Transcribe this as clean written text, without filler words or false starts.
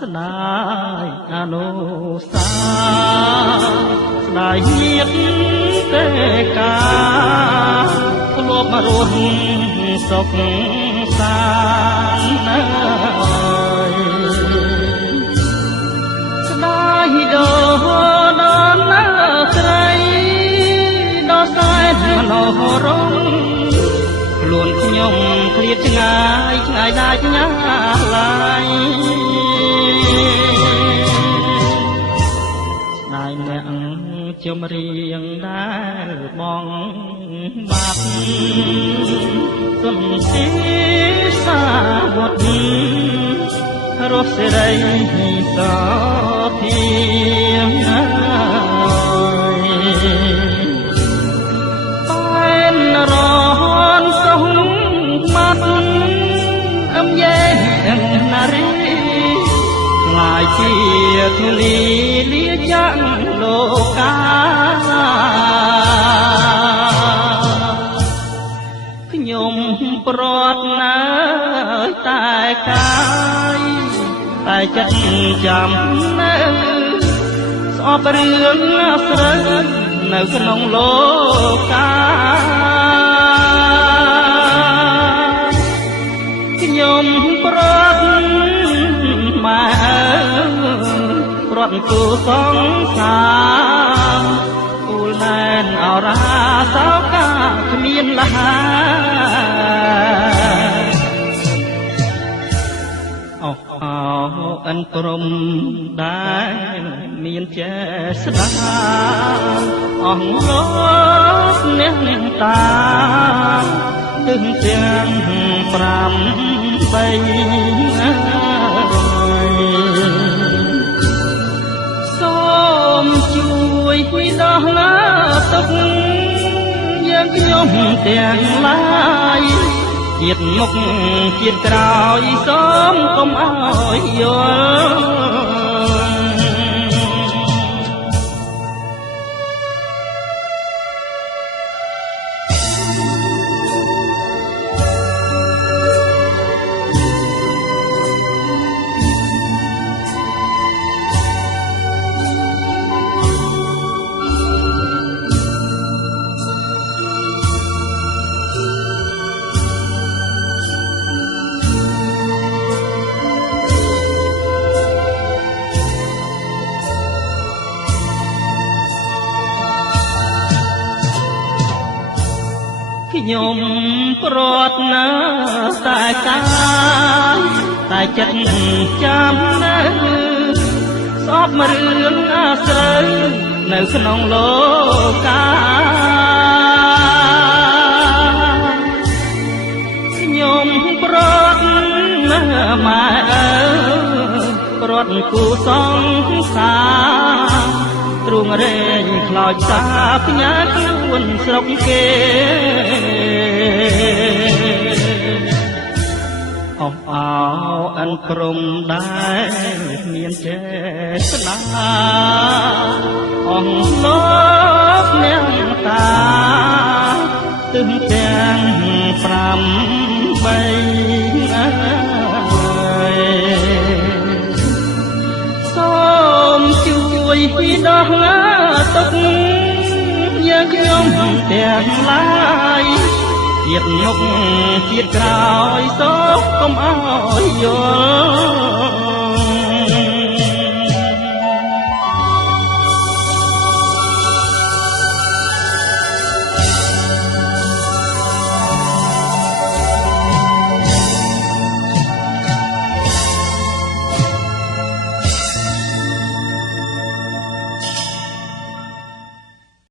ស្ដាយអនុសាស្ដាយញាតទេកាធ្លាប់មករស់សុខសាន្តស្ដាយដល់ណាស្រីដល់សែនមនោរម្យខ្លួនខ្ញុំឃ្លាតឆ្ងាយឆ្ងាយដាច់ណាស់ឡើយស្ដាយអ្នកជំរៀងដែលបងបាត់សុំទីសាវត្តរស់សេរីសធាបែនរនសុំមាត់អមយេនារីខ្លាយជាធូលីលាចាក់លោកាខ្ញុំប្រត់ណាស់តែកាយតែចិត្តចាំនៅស្អប់រឿងស្រើនៅក្នុងលោកាខ្ញុំប្រត់ម៉ែប្រត់គូសង្សារពូលណែនអរាសោកាគ្មានលហាអូអិនព្រំដែលមានចេស្តាអស់លោកអ្នកតាទឹងទាំង5 3សូមជួយដោះឡាទុកយើងខ្ញុំទាំងឡាយជាតិមុខជាតិក្រោយសូមកុំឲ្យយល់ខ្ញុំប្រត់ណាតែកាយតែចិត្តចាំនៅស្អប់រឿងអាស្រូវនៅក្នុងលោកាខ្ញុំប្រត់ណាម៉ែប្រត់គូសង្សារទ្រង់រែងខ្លោចសាផ្ញើខ្លួនស្រុកគេអោអិនព្រំដែលមានចេស្តាអស់លោកអ្នកតាទឹងទាំង5 3សូមជួយដោះឡាទុកយើងខ្ញុំទាំងឡាយជាតិមុខជាតិក្រោយសូមកុំឲ្យយល់